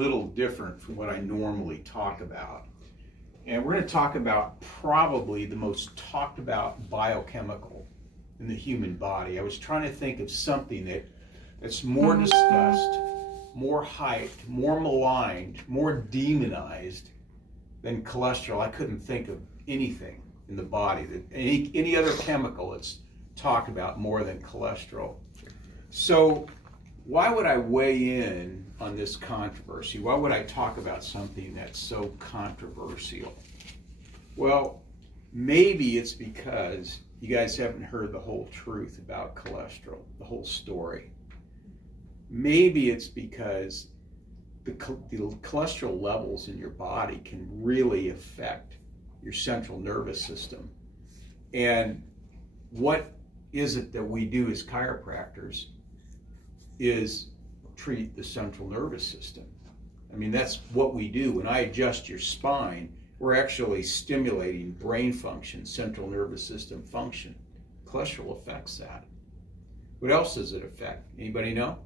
little different from what I normally talk about. And we're going to talk about probably the most talked about biochemical in the human body. I was trying to think of something that's more discussed, more hyped, more maligned, more demonized than cholesterol. I couldn't think of anything in the body, that any other chemical that's talked about more than cholesterol. So why would I weigh in on this controversy? Why would I talk about something that's so controversial? Well, maybe it's because you guys haven't heard the whole truth about cholesterol, the whole story. Maybe it's because the cholesterol levels in your body can really affect your central nervous system. And what is it that we do as chiropractors is treat the central nervous system. I mean, that's what we do. When I adjust your spine, we're actually stimulating brain function, central nervous system function. Cholesterol affects that. What else does it affect? Anybody know?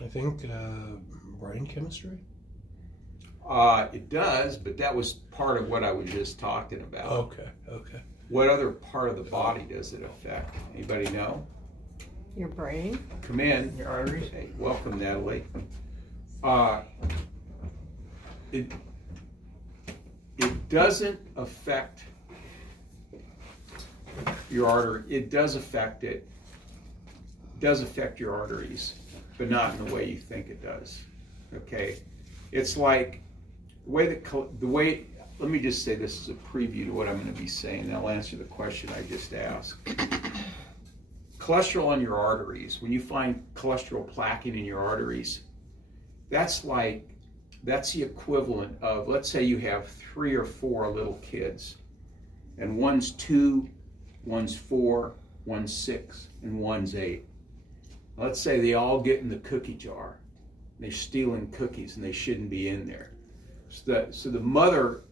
I think brain chemistry. It does, but that was part of what I was just talking about. Okay. What other part of the body does it affect? Anybody know? Your brain. Come in. Your arteries. Hey, welcome, Natalie. It doesn't affect your artery. It does affect it. It does affect your arteries, but not in the way you think it does. Okay, it's like the way. Let me just say this is a preview to what I'm going to be saying. And I'll answer the question I just asked. Cholesterol in your arteries. When you find cholesterol plaquing in your arteries, that's the equivalent of, let's say you have 3 or 4 little kids, and one's 2, one's 4, one's 6, and one's 8. Let's say they all get in the cookie jar. They're stealing cookies and they shouldn't be in there. So the mother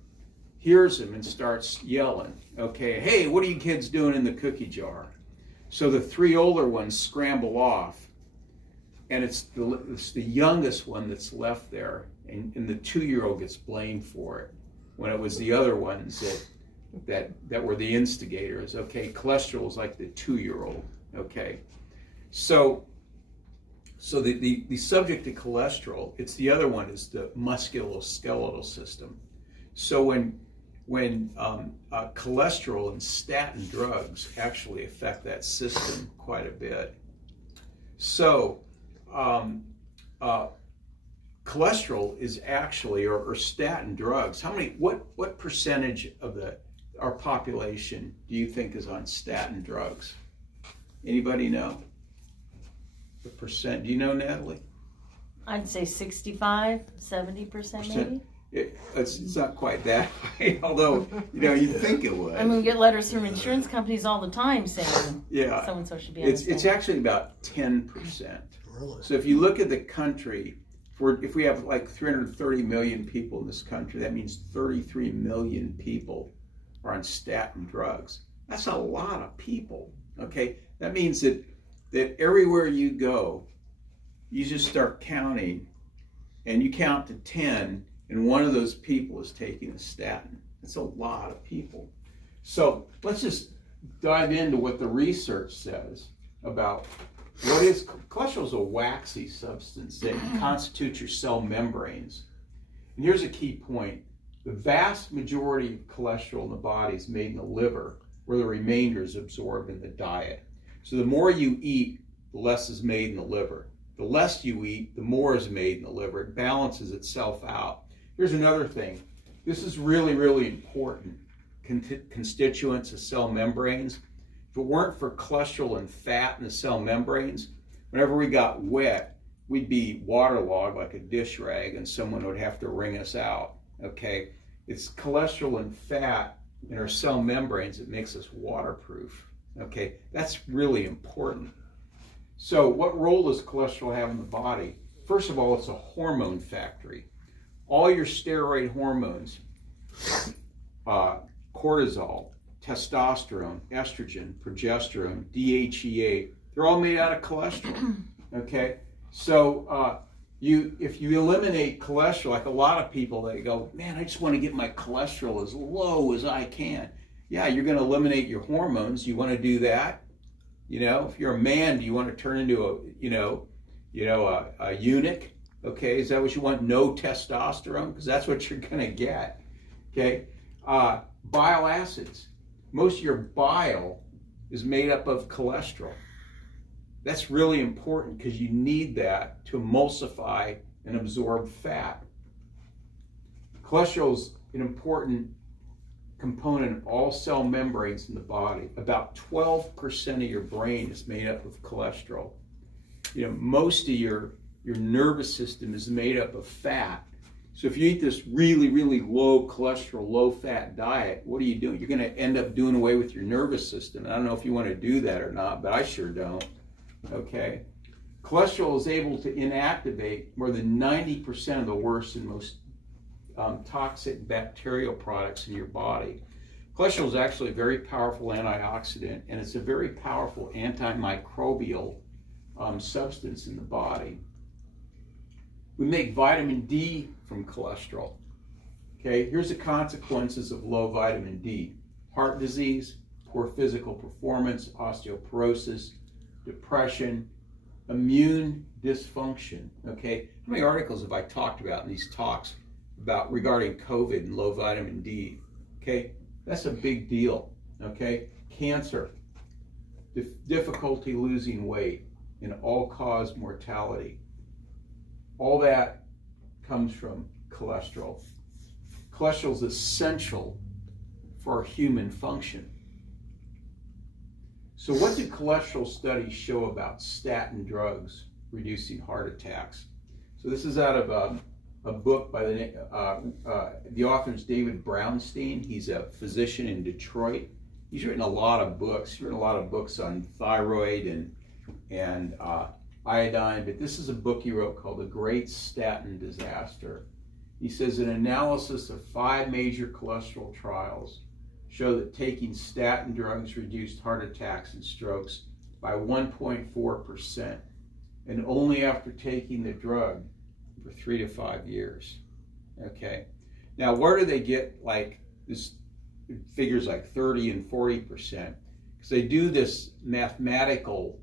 hears them and starts yelling, okay, hey, what are you kids doing in the cookie jar? So the 3 older ones scramble off, and it's the youngest one that's left there, and the 2-year-old gets blamed for it, when it was the other ones that were the instigators. Okay, cholesterol is like the 2-year-old. Okay, so the subject of cholesterol, it's the other one, is the musculoskeletal system. So when cholesterol and statin drugs actually affect that system quite a bit. So cholesterol is actually, or statin drugs, what percentage of our population do you think is on statin drugs? Anybody know? The percent, do you know, Natalie? I'd say 65, 70% maybe. It's not quite that high, although you'd think it would. I mean, we get letters from insurance companies all the time saying so and so should be on this It's actually about 10%. Really? So if you look at the country, if we have like 330 million people in this country, that means 33 million people are on statin drugs. That's a lot of people. Okay, that means that everywhere you go, you just start counting, and you count to 10. And one of those people is taking a statin. It's a lot of people. So let's just dive into what the research says about what is cholesterol. Is a waxy substance that constitutes your cell membranes. And here's a key point. The vast majority of cholesterol in the body is made in the liver, where the remainder is absorbed in the diet. So the more you eat, the less is made in the liver. The less you eat, the more is made in the liver. It balances itself out. Here's another thing. This is really, really important. Constituents of cell membranes. If it weren't for cholesterol and fat in the cell membranes, whenever we got wet, we'd be waterlogged like a dish rag, and someone would have to wring us out. Okay? It's cholesterol and fat in our cell membranes that makes us waterproof. Okay? That's really important. So what role does cholesterol have in the body? First of all, it's a hormone factory. All your steroid hormones, cortisol, testosterone, estrogen, progesterone, DHEA, they're all made out of cholesterol. Okay, so if you eliminate cholesterol, like a lot of people, they go, man, I just want to get my cholesterol as low as I can. Yeah, you're going to eliminate your hormones. You want to do that. If you're a man, do you want to turn into a eunuch? Okay, is that what you want? No testosterone? Because that's what you're going to get. Okay, bile acids. Most of your bile is made up of cholesterol. That's really important because you need that to emulsify and absorb fat. Cholesterol is an important component of all cell membranes in the body. About 12% of your brain is made up of cholesterol. Most of your nervous system is made up of fat. So if you eat this really, really low cholesterol, low fat diet, what are you doing? You're going to end up doing away with your nervous system. And I don't know if you want to do that or not, but I sure don't. Okay. Cholesterol is able to inactivate more than 90% of the worst and most toxic bacterial products in your body. Cholesterol is actually a very powerful antioxidant, and it's a very powerful antimicrobial substance in the body. We make vitamin D from cholesterol. Okay, here's the consequences of low vitamin D: heart disease, poor physical performance, osteoporosis, depression, immune dysfunction. Okay, how many articles have I talked about in these talks regarding COVID and low vitamin D? Okay, that's a big deal. Okay, cancer, difficulty losing weight, and all-cause mortality. All that comes from cholesterol. Cholesterol is essential for human function. So what do cholesterol studies show about statin drugs reducing heart attacks? So this is out of a book by the author's David Brownstein. He's a physician in Detroit. He's written a lot of books. He's written a lot of books on thyroid and iodine, but this is a book he wrote called The Great Statin Disaster. He says an analysis of 5 major cholesterol trials show that taking statin drugs reduced heart attacks and strokes by 1.4%, and only after taking the drug for 3 to 5 years. Okay, now where do they get like this figures like 30 and 40%? Because they do this mathematical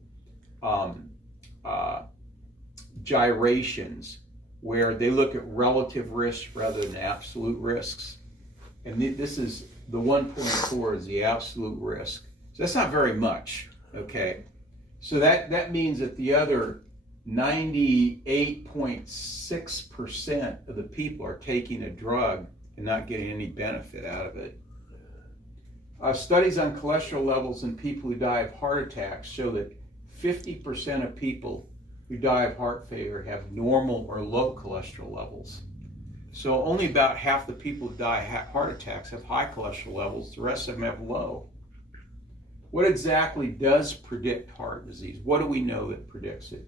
gyrations where they look at relative risks rather than absolute risks, and this is the 1.4 is the absolute risk. So that's not very much. Okay, so that means that the other 98.6% of the people are taking a drug and not getting any benefit out of it. Studies on cholesterol levels in people who die of heart attacks show that 50% of people who die of heart failure have normal or low cholesterol levels. So only about half the people who die of heart attacks have high cholesterol levels. The rest of them have low. What exactly does predict heart disease? What do we know that predicts it?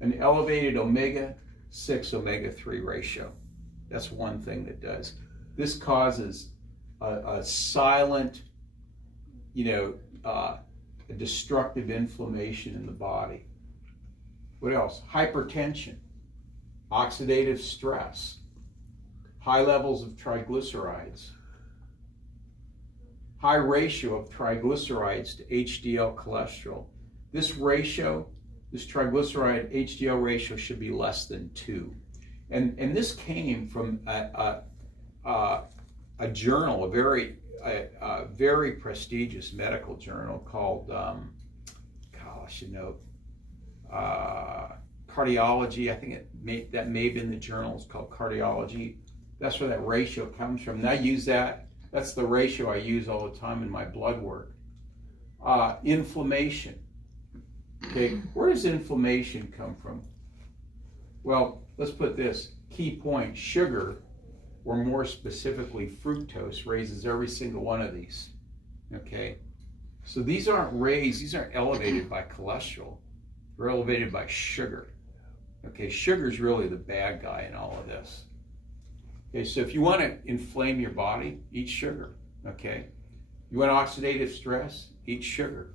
An elevated omega-6, omega-3 ratio. That's one thing that does. This causes a silent, a destructive inflammation in the body. What else? Hypertension, oxidative stress, high levels of triglycerides, high ratio of triglycerides to HDL cholesterol. This triglyceride HDL ratio should be less than 2. And this came from a journal, a very prestigious medical journal called, Cardiology. I think that may have been the journal. It's called Cardiology. That's where that ratio comes from. And I use that. That's the ratio I use all the time in my blood work. Inflammation. Okay, where does inflammation come from? Well, let's put this. Key point, sugar, or more specifically fructose, raises every single one of these. Okay, so these aren't elevated by cholesterol. They're elevated by sugar. Okay, sugar is really the bad guy in all of this. Okay, so if you want to inflame your body, eat sugar. Okay, you want oxidative stress, eat sugar.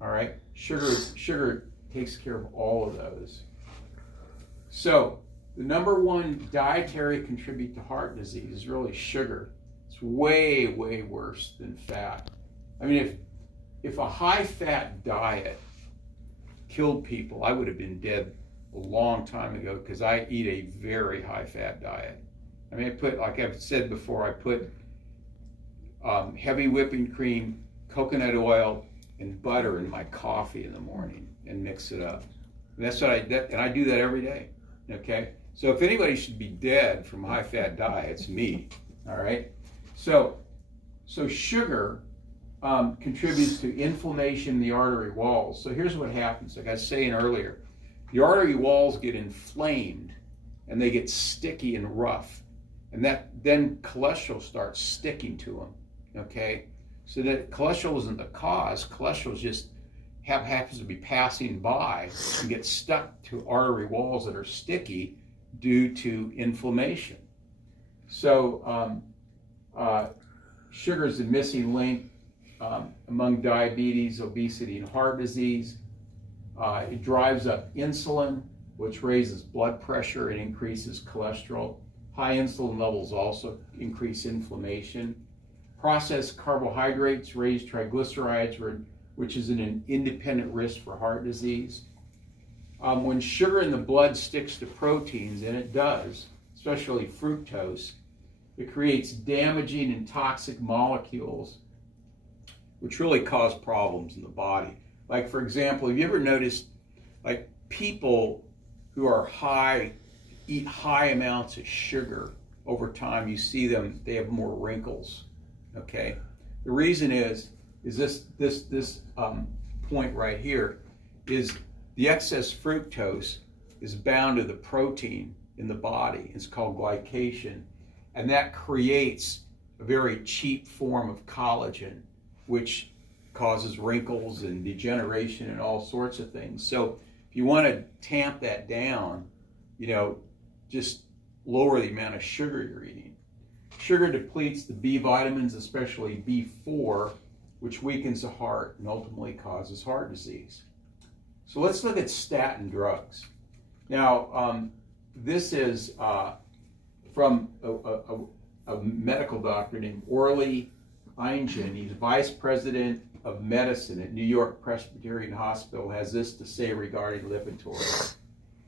All right, sugar takes care of all of those. So the number one dietary contributor to heart disease is really sugar. It's way, way worse than fat. I mean, if a high-fat diet killed people, I would have been dead a long time ago, because I eat a very high-fat diet. I mean, I put, like I've said before, I put heavy whipping cream, coconut oil, and butter in my coffee in the morning and mix it up. And that's what and I do that every day. Okay? So if anybody should be dead from a high-fat diet, it's me. All right? So sugar contributes to inflammation in the artery walls. So here's what happens. Like I was saying earlier, the artery walls get inflamed and they get sticky and rough. And then cholesterol starts sticking to them. Okay? So that cholesterol isn't the cause. Cholesterol just happens to be passing by and get stuck to artery walls that are sticky due to inflammation. So sugar is the missing link among diabetes, obesity, and heart disease. It drives up insulin, which raises blood pressure and increases cholesterol. High insulin levels also increase inflammation. Processed carbohydrates raise triglycerides, which is an independent risk for heart disease. When sugar in the blood sticks to proteins, and it does, especially fructose, it creates damaging and toxic molecules, which really cause problems in the body. Like, for example, have you ever noticed, like, people who are eat high amounts of sugar over time, you see them, they have more wrinkles, okay? The reason is this point right here, is the excess fructose is bound to the protein in the body. It's called glycation, and that creates a very cheap form of collagen, which causes wrinkles and degeneration and all sorts of things. So if you want to tamp that down, just lower the amount of sugar you're eating. Sugar depletes the B vitamins, especially B4, which weakens the heart and ultimately causes heart disease. So let's look at statin drugs. Now, this is from a medical doctor named Orly Eingen. He's vice president of medicine at New York Presbyterian Hospital, has this to say regarding Lipitor.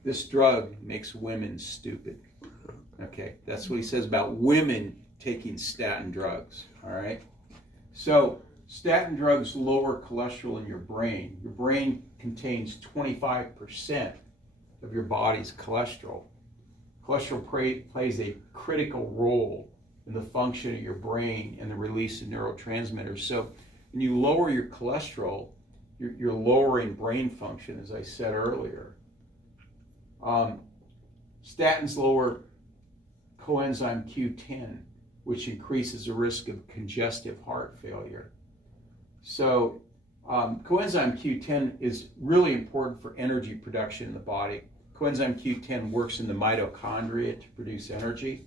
This drug makes women stupid. Okay, that's what he says about women taking statin drugs, all right? So statin drugs lower cholesterol in your brain. Your brain contains 25% of your body's cholesterol. Cholesterol plays a critical role in the function of your brain and the release of neurotransmitters. So when you lower your cholesterol, you're lowering brain function, as I said earlier. Statins lower coenzyme Q10, which increases the risk of congestive heart failure. So coenzyme Q10 is really important for energy production in the body. Coenzyme Q10 works in the mitochondria to produce energy.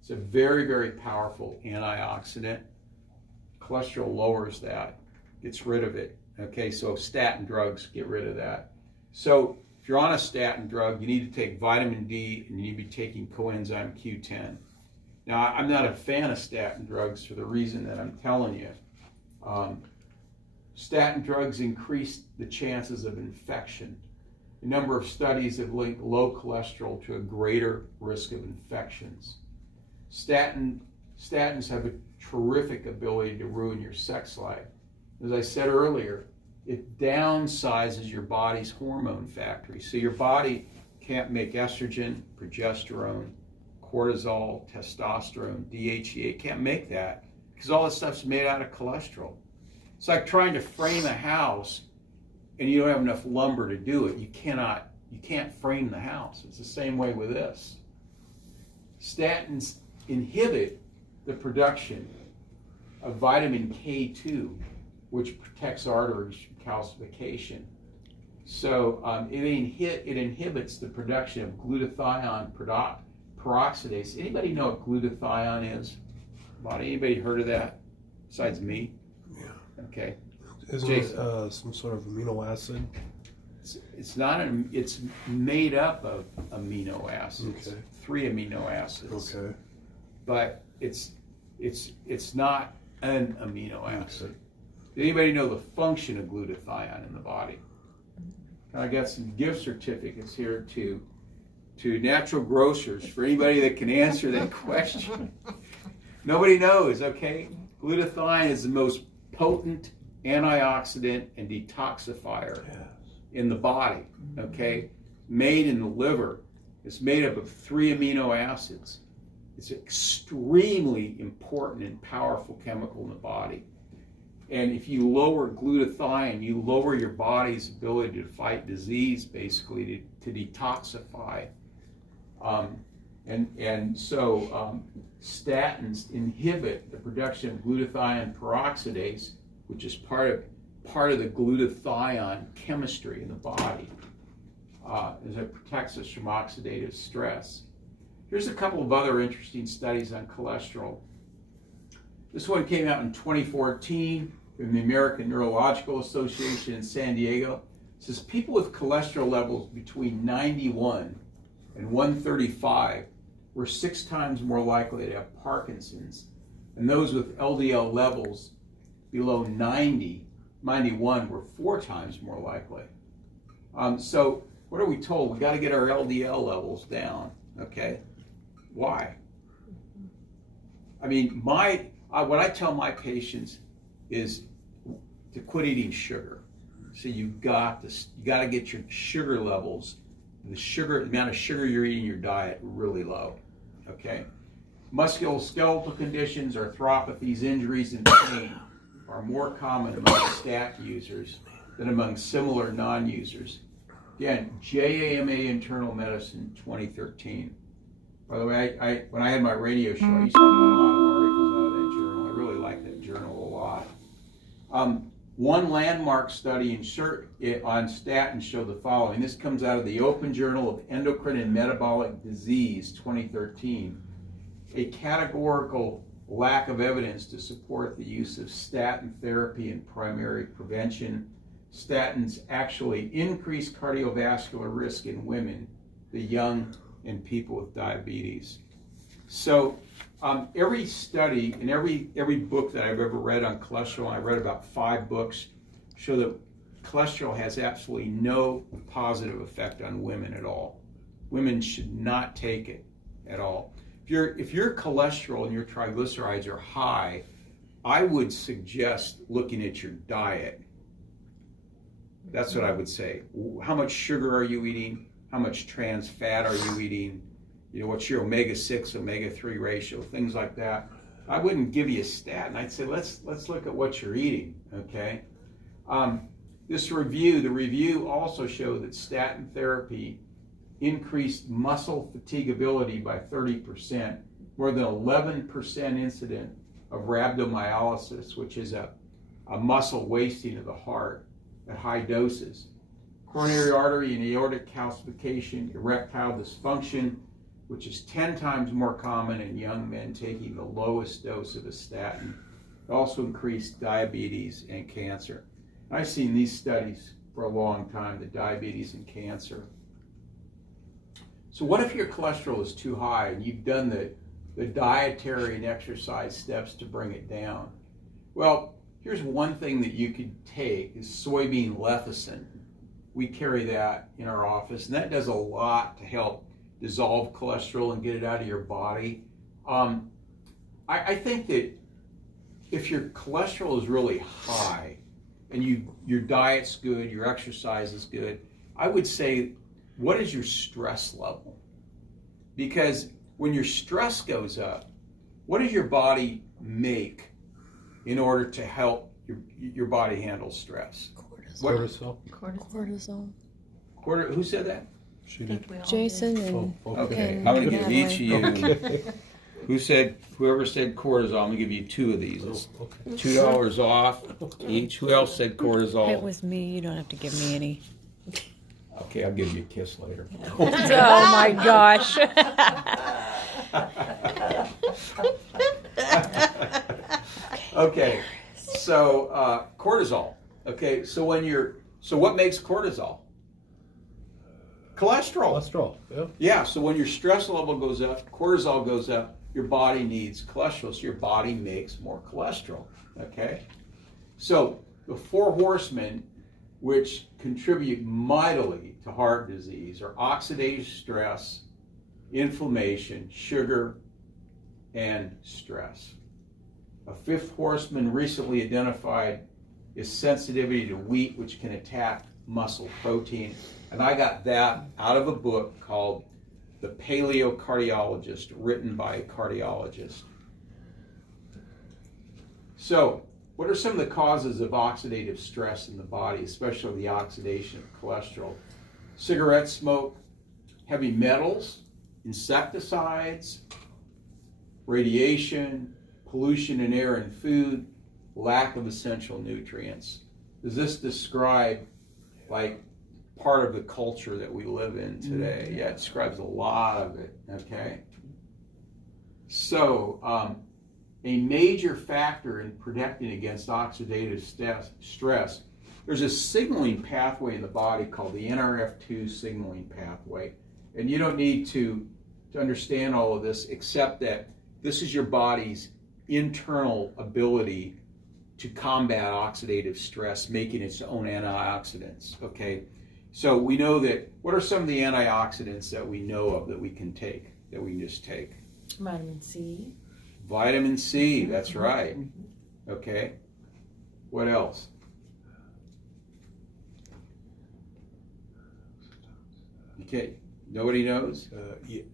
It's a very, very powerful antioxidant. Cholesterol lowers that, gets rid of it. Okay, so statin drugs get rid of that. So if you're on a statin drug, you need to take vitamin D and you need to be taking coenzyme Q10. Now, I'm not a fan of statin drugs for the reason that I'm telling you. Statin drugs increase the chances of infection. A number of studies have linked low cholesterol to a greater risk of infections. Statins have a terrific ability to ruin your sex life. As I said earlier, it downsizes your body's hormone factory. So your body can't make estrogen, progesterone, cortisol, testosterone, DHEA. It can't make that because all this stuff's made out of cholesterol. It's like trying to frame a house and you don't have enough lumber to do it. You can't frame the house. It's the same way with this. Statins inhibit the production of vitamin K2, which protects arteries from calcification. So it inhibits the production of glutathione peroxidase. Anybody know what glutathione is? Anybody heard of that besides me? Yeah. Okay. Isn't it some sort of amino acid? It's not it's made up of amino acids, Okay. 3 amino acids. Okay. But it's not an amino acid. Okay. Does anybody know the function of glutathione in the body? I got some gift certificates here to natural grocers for anybody that can answer that question. Nobody knows, okay? Glutathione is the most potent antioxidant and detoxifier in the body, okay? Made in the liver. It's made up of 3 amino acids. It's an extremely important and powerful chemical in the body. And if you lower glutathione, you lower your body's ability to fight disease, basically, to detoxify. So statins inhibit the production of glutathione peroxidase, which is part of the glutathione chemistry in the body, as it protects us from oxidative stress. Here's a couple of other interesting studies on cholesterol. This one came out in 2014 from the American Neurological Association in San Diego. It says people with cholesterol levels between 91 and 135 were 6 times more likely to have Parkinson's, and those with LDL levels below 91 were 4 times more likely. So what are we told? We got to get our LDL levels down, okay? Why? I mean, what I tell my patients is to quit eating sugar. So you got to get your sugar levels, the amount of sugar you're eating in your diet, really low. Okay. Musculoskeletal conditions, arthropathies, injuries, and pain are more common among statin users than among similar non-users. Again, JAMA Internal Medicine, 2013. By the way, when I had my radio show, I used to have a lot of articles out of that journal. I really like that journal a lot. One landmark study on statins showed the following. This comes out of the Open Journal of Endocrine and Metabolic Disease, 2013. A categorical lack of evidence to support the use of statin therapy in primary prevention. Statins actually increase cardiovascular risk in women, the young, and people with diabetes. So every study and every book that I've ever read on cholesterol, and I read about 5 books, show that cholesterol has absolutely no positive effect on women at all. Women should not take it at all. If your cholesterol and your triglycerides are high, I would suggest looking at your diet. That's what I would say. How much sugar are you eating? How much trans fat are you eating? You know, what's your omega-6, omega-3 ratio, things like that. I wouldn't give you a statin. I'd say let's look at what you're eating, okay? The review also showed that statin therapy increased muscle fatigability by 30%, more than 11% incident of rhabdomyolysis, which is a muscle wasting of the heart at high doses. Coronary artery and aortic calcification, erectile dysfunction, which is 10 times more common in young men taking the lowest dose of a statin. It also increased diabetes and cancer. I've seen these studies for a long time, the diabetes and cancer. So what if your cholesterol is too high and you've done the dietary and exercise steps to bring it down? Well, here's one thing that you could take is soybean lecithin. We carry that in our office, and that does a lot to help dissolve cholesterol and get it out of your body. I think that if your cholesterol is really high and your diet's good, your exercise is good, I would say, what is your stress level? Because when your stress goes up, what does your body make in order to help your body handle stress? Cortisol. Cortisol. Who said that? She did. Jason and Okay, and I'm going to give each of you. Okay. Whoever said cortisol, I'm going to give you 2 of these. It's Okay. $2 off each. Who else said cortisol? it was me. You don't have to give me any. Okay, I'll give you a kiss later. Oh my gosh. Okay, so cortisol. Okay, so what makes cortisol? Cholesterol. Cholesterol. Yeah. Yeah, so when your stress level goes up, cortisol goes up, your body needs cholesterol, so your body makes more cholesterol, okay? So the 4 horsemen, which contribute mightily to heart disease, are oxidative stress, inflammation, sugar, and stress. A 5th horseman recently identified is sensitivity to wheat, which can attack muscle protein. And I got that out of a book called The Paleocardiologist, written by a cardiologist. So, what are some of the causes of oxidative stress in the body, especially the oxidation of cholesterol? Cigarette smoke, heavy metals, insecticides, radiation, pollution in air and food, lack of essential nutrients. Does this describe like part of the culture that we live in today? Yeah, it describes a lot of it, okay? So, a major factor in protecting against oxidative stress, there's a signaling pathway in the body called the NRF2 signaling pathway. And you don't need to understand all of this, except that this is your body's internal ability to combat oxidative stress, making its own antioxidants, okay? So we know that, what are some of the antioxidants that we know of that we can take, that we can just take? Vitamin C. Vitamin C, that's right. Okay. What else? Okay, nobody knows?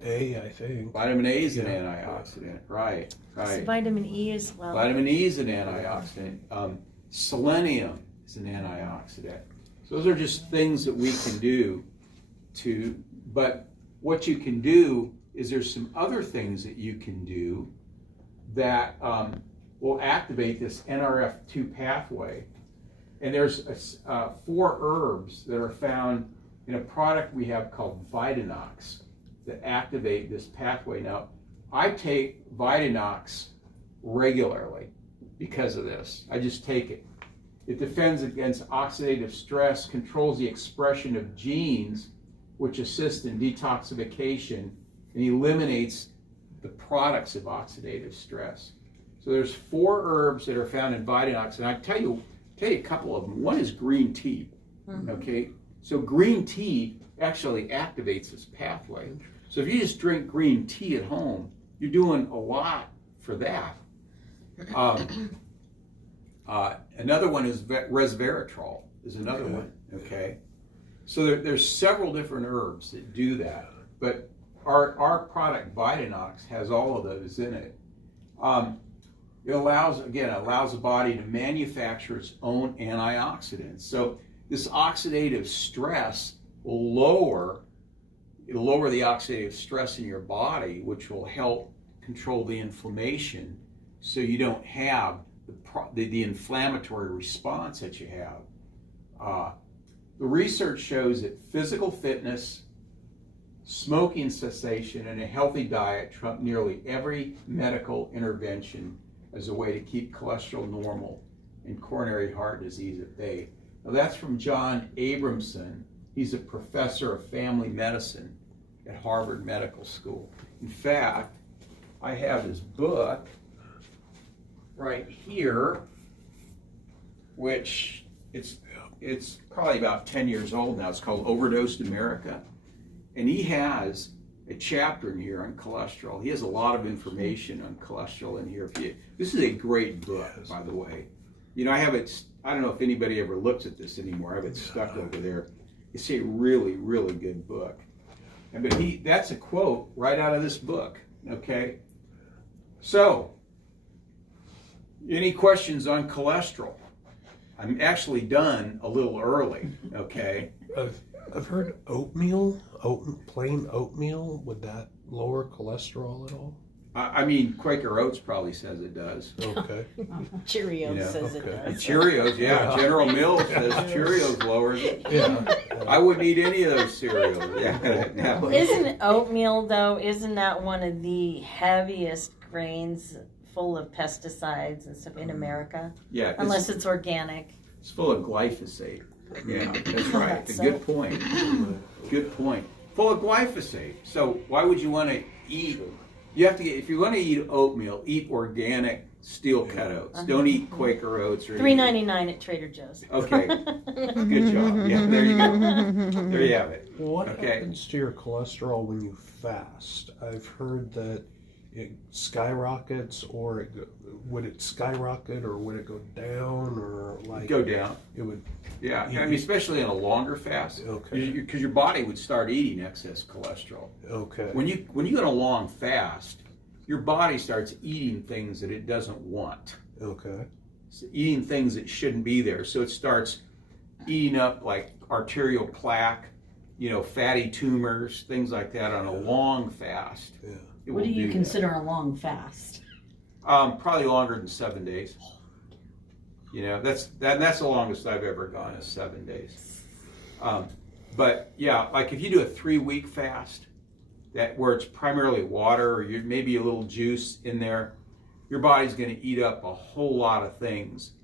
A, I think. Vitamin A is an antioxidant, right, right. So vitamin E as well. Vitamin E is an antioxidant. Selenium is an antioxidant. So those are just things that we can do but what you can do is there's some other things that you can do that will activate this NRF2 pathway. And there's 4 herbs that are found in a product we have called Vitanox that activate this pathway. Now, I take Vitanox regularly because of this. I just take it. It defends against oxidative stress, controls the expression of genes which assist in detoxification, and eliminates the products of oxidative stress. So there's 4 herbs that are found in Vitanox, and I tell you a couple of them. One is green tea, okay? So green tea actually activates this pathway. So if you just drink green tea at home, you're doing a lot for that. Another one is resveratrol, is another one, okay? So there's several different herbs that do that, but our product Vitanox has all of those in it. It allows the body to manufacture its own antioxidants. So this oxidative stress will lower the oxidative stress in your body, which will help control the inflammation, so you don't have the inflammatory response that you have. The research shows that physical fitness, smoking cessation, and a healthy diet trump nearly every medical intervention as a way to keep cholesterol normal and coronary heart disease at bay. Now that's from John Abramson. He's a professor of family medicine at Harvard Medical School. In fact, I have his book right here, which it's probably about 10 years old now. It's called Overdosed America. And he has a chapter in here on cholesterol. He has a lot of information on cholesterol in here. This is a great book, by the way. You know, I have it, I don't know if anybody ever looks at this anymore. I have it stuck over there. It's a really, really good book. But that's a quote right out of this book, okay? So, any questions on cholesterol? I'm actually done a little early, okay? I've heard oatmeal, plain oatmeal, would that lower cholesterol at all? I mean, Quaker Oats probably says it does. Okay. Cheerios says it does. Cheerios, yeah. General Mills says Cheerios lowers it. Yeah. I wouldn't eat any of those cereals. Yeah. No. Isn't oatmeal, though, isn't that one of the heaviest grains full of pesticides and stuff in America? Yeah. Unless it's organic. It's full of glyphosate. Yeah, that's right. Good point. Good point. full of glyphosate. So why would you want to eat? You have to get, if you want to eat oatmeal, eat organic steel cut oats. Don't eat Quaker oats or $3.99 at Trader Joe's. Okay, good job. Yeah, there you go. There you have it. What Okay. happens to your cholesterol when you fast? I've heard that it skyrockets, or would it skyrocket, or would it go down, or like Go down. it would? Yeah, I mean, especially in a longer fast, Okay. because your body would start eating excess cholesterol. Okay. When you go on a long fast, your body starts eating things that it doesn't want. Okay. It's eating things that shouldn't be there. So it starts eating up like arterial plaque, fatty tumors, things like that on a long fast. Yeah. It What will do you that. consider a long fast? Probably longer than 7 days. That's the longest I've ever gone is 7 days. But yeah, like if you do a 3-week fast, where it's primarily water or maybe a little juice in there, your body's going to eat up a whole lot of things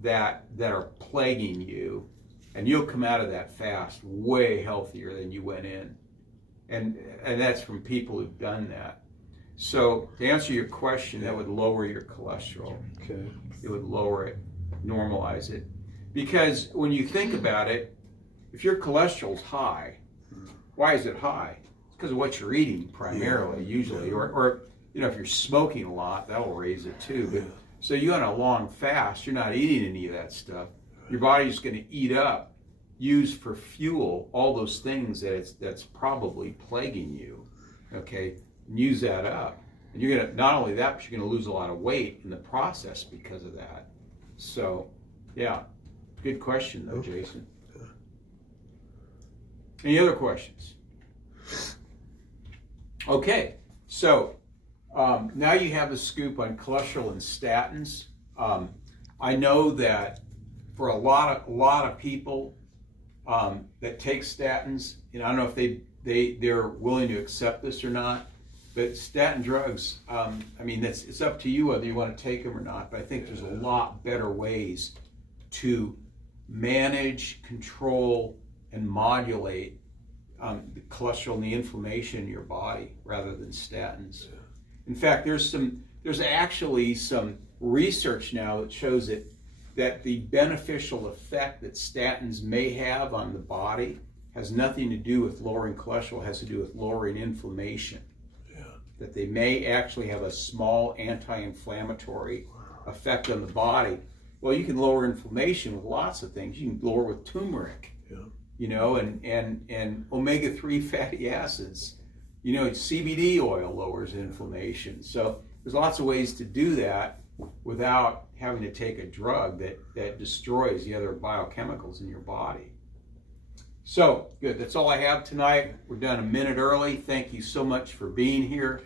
that are plaguing you, and you'll come out of that fast way healthier than you went in. And that's from people who've done that. So to answer your question, that would lower your cholesterol. Okay. It would lower it, normalize it. Because when you think about it, if your cholesterol's high, why is it high? It's because of what you're eating primarily, usually. Or if you're smoking a lot, that'll raise it too. But so you on a long fast, you're not eating any of that stuff. Your body's going to eat up, use for fuel, all those things that's probably plaguing you. Okay? And use that up. And you're going to, not only that, but you're going to lose a lot of weight in the process because of that. So, yeah. Good question, though, Jason. Any other questions? Okay. So, now you have a scoop on cholesterol and statins. I know that for a lot of people that take statins, I don't know if they're willing to accept this or not, but statin drugs, it's up to you whether you want to take them or not, but I think there's a lot better ways to manage, control, and modulate the cholesterol and the inflammation in your body rather than statins. In fact, there's actually some research now that shows that the beneficial effect that statins may have on the body has nothing to do with lowering cholesterol, it has to do with lowering inflammation. That they may actually have a small anti-inflammatory effect on the body. Well, you can lower inflammation with lots of things. You can lower with turmeric, and omega-3 fatty acids. CBD oil lowers inflammation. So there's lots of ways to do that without having to take a drug that destroys the other biochemicals in your body. So, good. That's all I have tonight. We're done a minute early. Thank you so much for being here.